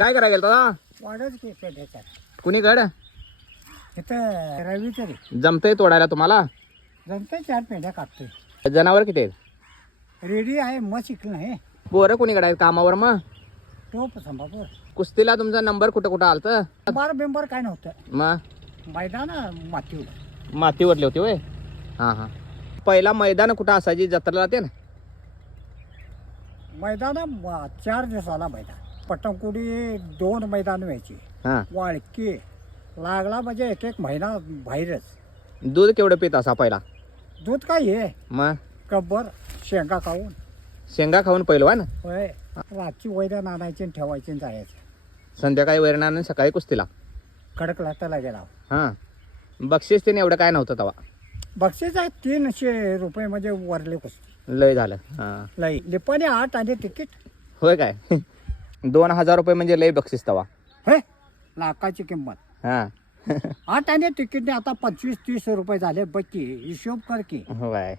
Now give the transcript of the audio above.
काय करायला गेलता दादा वाढच की पेट्याच्या कुणीकड? इथं रवी तरी. जमतंय तोडायला तुम्हाला? जमतं चार पेंड्या कापतोय. जनावर किती आहेत? रेडी आहे मग शिकलं नाही पोरं कुणीकडे आहेत कामावर मग? टोप संभापूर. कुस्तीला तुमचा नंबर कुठं कुठं आलतं? बार बिंबर काय नव्हतं. मग? मैदान मातीवर मातीवरली होती होय? हां हां. पहिला मैदान कुठं असायची? जत्रेला ते ना? मैदान चार दिवसाला मैदान. पटंकुडी दोन मैदान व्हायची. हां. वाळकी. लागला म्हणजे एक एक महिना बाहेरच. दूध केवढं पित असा पहिला दूध काय आहे मग? कब्बर शेंगा खाऊन. शेंगा खाऊन पहिलवान होय. रातची वैद्यान आणायची आणि ठेवायची आणि जायचं. संध्याकाळी वैरणानं सकाळी कुस्तीला? कडक लाटायला गेला. हां. बक्षीस त्याने एवढं काय नव्हतं तेव्हा? बक्षीस आहे तीनशे रुपये म्हणजे वरले कुस्ती. लय झालं. हां. लई लिपाने आठ आणि तिकीट. होय काय? दोन हजार रुपये म्हणजे लय बक्षीस तवा. हे? लाखाची किंमत. हां. आठ आणि तिकीटने आता पंचवीस तीस रुपये झाले की हिशोब कर की. होय.